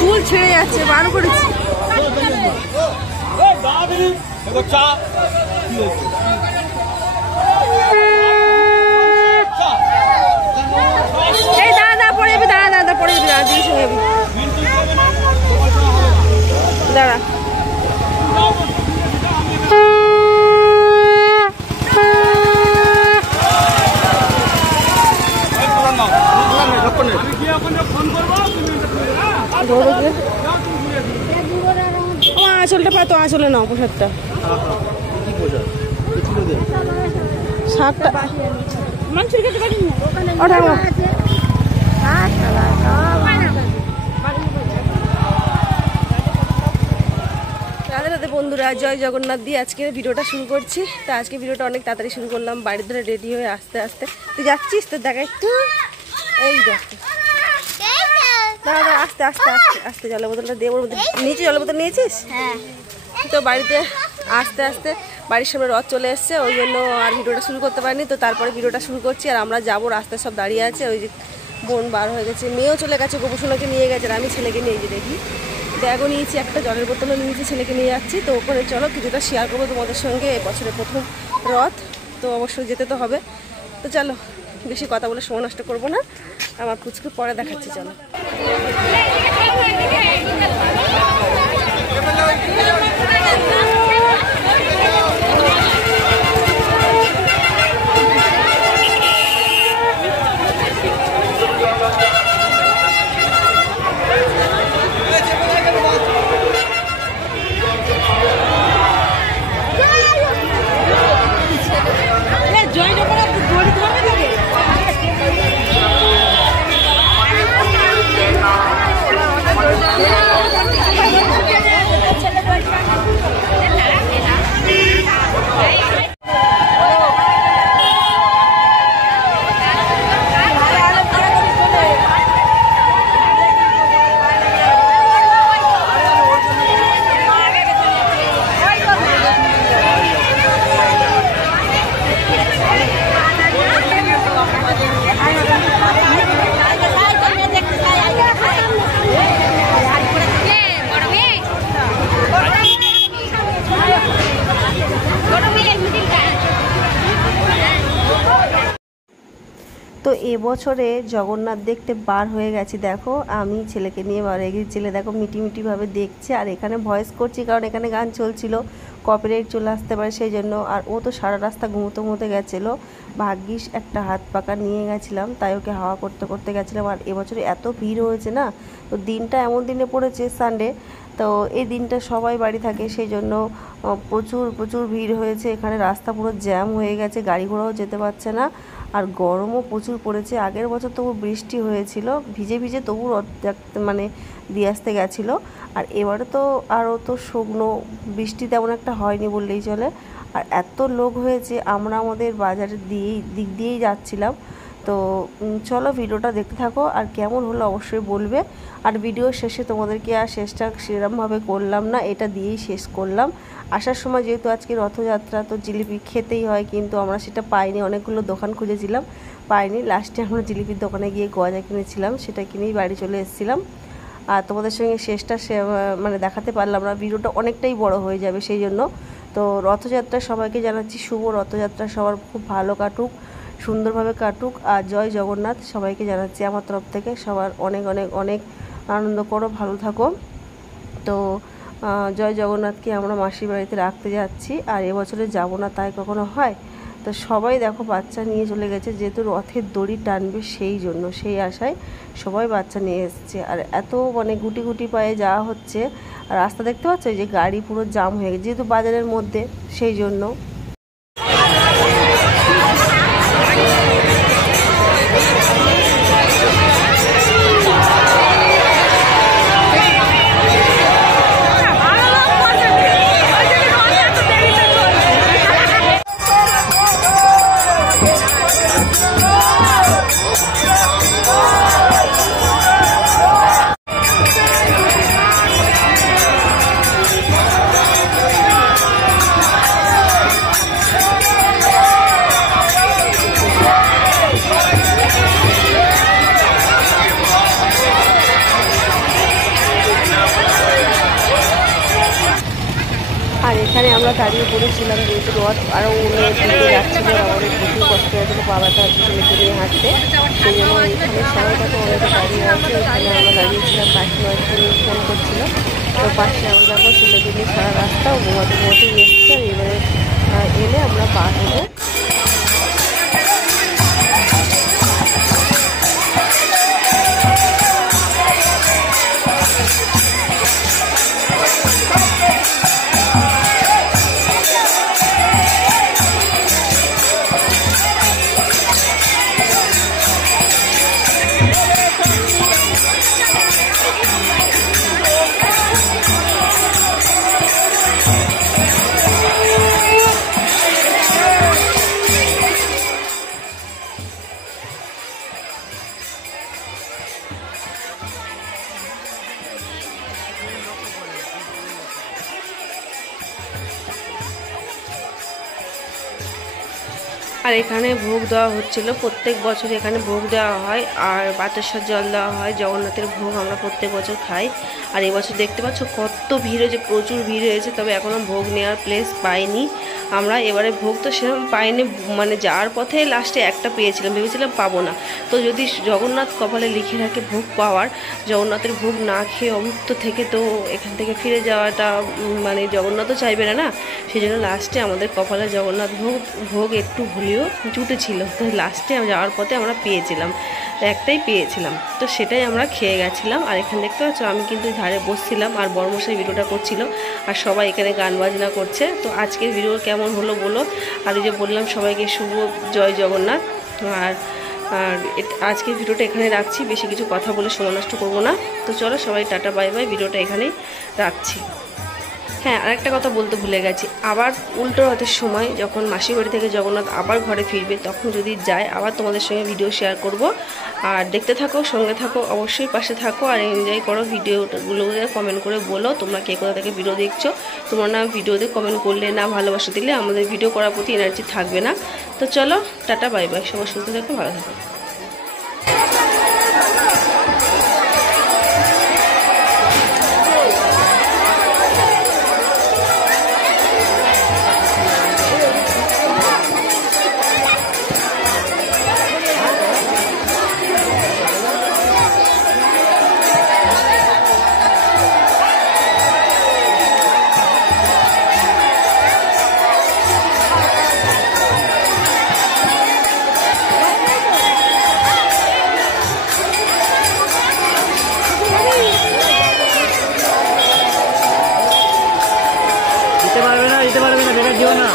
চুল ছেড়ে যাচ্ছে, বার করেছি। এই দাদা পড়ে যাবি, দাদা পড়ে যাবি, দাদা দিকে সঙ্গে যাবি, দাঁড়া। আঁচলটা পাতো, আঁচলে নাও প্রসাদটা, শাকটা রাধে রাধে বন্ধুরা, জয় জগন্নাথ দিয়ে আজকের ভিডিওটা শুরু করছি। তো আজকে ভিডিওটা অনেক তাড়াতাড়ি শুরু করলাম, বাড়ির ধরে রেডি হয়ে আস্তে আস্তে। তুই যাচ্ছিস তো দেখাই তো, এই দেখ দাদা, আস্তে আস্তে আস্তে আস্তে জলের বোতলটা দিয়ে, ওর মধ্যে নিচে জলের বোতল নিয়েছিস? হ্যাঁ। তো বাড়িতে আস্তে আস্তে বাড়ির সামনে রথ চলে এসছে, ওই জন্য আর ভিডিওটা শুরু করতে পারিনি। তো তারপরে ভিডিওটা শুরু করছি। আর আমরা যাবো, রাস্তায় সব দাঁড়িয়ে আছে, ওই যে বোন বার হয়ে গেছে, মেয়েও চলে গেছে, গোপুসোনাকে নিয়ে গেছে, আর আমি ছেলেকে নিয়ে যে দেখি ব্যাগও নিয়েছি, একটা জলের বোতলও নিয়েছি, ছেলেকে নিয়ে যাচ্ছি। তো ওখানে চলো কিছুটা শেয়ার করবো তোমাদের সঙ্গে, এবছরের প্রথম রথ, তো অবশ্যই যেতে তো হবে। তো চলো, বেশি কথা বলে সময় নষ্ট করবো না, আমার পুচকে পরে দেখাচ্ছি, চলো। তো এবছরে জগন্নাথ দেখতে বার হয়ে গেছি, দেখো আমি ছেলেকে নিয়ে বার হয়ে গেছি। ছেলে দেখো মিটিমিটিভাবে দেখছে, আর এখানে ভয়েস করছি কারণ এখানে গান চলছিল, কপিরাইট চলে আসতে পারে সেই জন্য। আর ও তো সারা রাস্তা ঘুমোতে গেছিলো, ভাগ্যিস একটা হাত পাকা নিয়ে গেছিলাম, তাই ওকে হাওয়া করতে করতে গেছিলাম। আর এবছরে এত ভিড় হয়েছে না, তো দিনটা এমন দিনে পড়েছে সানডে, তো এই দিনটা সবাই বাড়ি থাকে, সেই জন্য প্রচুর ভিড় হয়েছে। এখানে রাস্তা পুরো জ্যাম হয়ে গেছে, গাড়ি ঘোড়াও যেতে পারছে না, আর গরমও প্রচুর পড়েছে। আগের বছর তবু বৃষ্টি হয়েছিল, ভিজে ভিজে তবু রথ মানে দিয়ে আসতে গেছিলো, আর এবারে তো আরও তো শুকনো, বৃষ্টি তেমন একটা হয়নি বললেই চলে। আর এত লোক হয়েছে, আমরা আমাদের বাজারের দিক দিয়েই যাচ্ছিলাম। তো চলো ভিডিওটা দেখতে থাকো, আর কেমন হলো অবশ্যই বলবে। আর ভিডিও শেষে তোমাদেরকে আর শেষটা সেরকমভাবে করলাম না, এটা দিয়েই শেষ করলাম। আসার সময় যেহেতু আজকে রথযাত্রা, তো জিলিপি খেতেই হয়, কিন্তু আমরা সেটা পাইনি, অনেকগুলো দোকান খুঁজেছিলাম পাইনি। লাস্টে আমরা জিলিপির দোকানে গিয়ে গজা কিনেছিলাম, সেটা কিনেই বাড়ি চলে এসেছিলাম। আর তোমাদের সঙ্গে শেষটা মানে দেখাতে পারলাম না, ভিডিওটা অনেকটাই বড় হয়ে যাবে সেই জন্য। তো রথযাত্রা সবাইকে জানাচ্ছি শুভ রথযাত্রা, সবার খুব ভালো কাটুক, সুন্দরভাবে কাটুক, আর জয় জগন্নাথ সবাইকে জানাচ্ছি আমার তরফ থেকে। সবার অনেক অনেক অনেক আনন্দ করো, ভালো থাকো। তো জয় জগন্নাথকে আমরা মাসির বাড়িতে রাখতে যাচ্ছি। আর এবছরে যাব না তাই কখনো হয়? তো সবাই দেখো বাচ্চা নিয়ে চলে গেছে, যেহেতু রথের দড়ি টানবে সেই জন্য, সেই আশায় সবাই বাচ্চা নিয়ে এসছে। আর এত মানে গুটি গুটি পায়ে যাওয়া হচ্ছে। আর রাস্তা দেখতে পাচ্ছ যে গাড়ি পুরো জাম হয়ে গেছে, যেহেতু বাজারের মধ্যে সেই জন্য। আর এখানে আমরা দাঁড়িয়ে পড়েছিলাম, যেহেতু রথ আরও অন্য দিকে যাচ্ছিলো, আমাদের প্রচুর কষ্ট হয়েছিল বাবাটা ছেলেকে নিয়ে হাঁটতে। সেই জন্য এখানে সবাইটা তো অনেকে দাঁড়িয়ে আছে। এখানে আমরা দাঁড়িয়েছিলাম, কাকিমার জন্য ফোন করছিল। তো পাশে আমরা দেখো ছেলেকে নিয়ে সারা রাস্তা ঘুমাতে ঘুমাতে এসছে। আর এবারে এলে আমরা বার হবো। আর এখানে ভোগ দেওয়া হচ্ছিল, প্রত্যেক বছর এখানে ভোগ দেওয়া হয়। আর বাতাসার জল দেওয়া হয়, জগন্নাথের ভোগ আমরা প্রত্যেক বছর খাই। আর এবছর দেখতে পাচ্ছ কত ভিড় হয়েছে, প্রচুর ভিড় হয়েছে। তবে এখনও ভোগ নেওয়ার প্লেস পাইনি আমরা। এবারে ভোগ তো সেরকম পাইনি, মানে যাওয়ার পথে লাস্টে একটা পেয়েছিলাম, ভেবেছিলাম পাবো না। তো যদি জগন্নাথ কপালে লিখে রাখে ভোগ পাওয়ার, জগন্নাথের ভোগ না খেয়ে অভুক্ত থেকে তো এখান থেকে ফিরে যাওয়াটা মানে জগন্নাথও চাইবে না না। সেই জন্য লাস্টে আমাদের কপালে জগন্নাথ ভোগ একটু ভুলেও জুটেছিল। তো লাস্টে যাওয়ার পথে আমরা পেয়েছিলাম, একটাই পেয়েছিলাম, তো সেটাই আমরা খেয়ে গেছিলাম। আর এখানে দেখতে পাচ্ছ আমি কিন্তু ধারে বসছিলাম আর বড়মশাই ভিডিওটা করছিল, আর সবাই এখানে গান বাজনা করছে। তো আজকের ভিডিও কেমন হলো বলো। আর এই যে বললাম সবাইকে শুভ জয় জগন্নাথ। আর আজকের ভিডিওটা এখানে রাখছি, বেশি কিছু কথা বলে সময় নষ্ট করবো না। তো চলো সবাই টাটা বাই বাই, ভিডিওটা এখানেই রাখছি। হ্যাঁ, আরেকটা কথা বলতে ভুলে গেছি, আবার উল্টো রথের সময় যখন মাসির বাড়ি থেকে জগন্নাথ আবার ঘরে ফিরবে, তখন যদি যায় আবার তোমাদের সঙ্গে ভিডিও শেয়ার করব। আর দেখতে থাকো, সঙ্গে থাকো, অবশ্যই পাশে থাকো আর এনজয় করো। ভিডিওগুলো কমেন্ট করে বলো তোমরা কে কোথা থেকে ভিডিও দেখছো। তোমরা না ভিডিওতে কমেন্ট করলে, না ভালোবাসা দিলে আমাদের ভিডিও করার প্রতি এনার্জি থাকবে না। তো চলো টাটা বাই বাই, সবাই সুস্থ থাকো, ভালো থাকো। দিতে পারবে না, বেকার দিও না।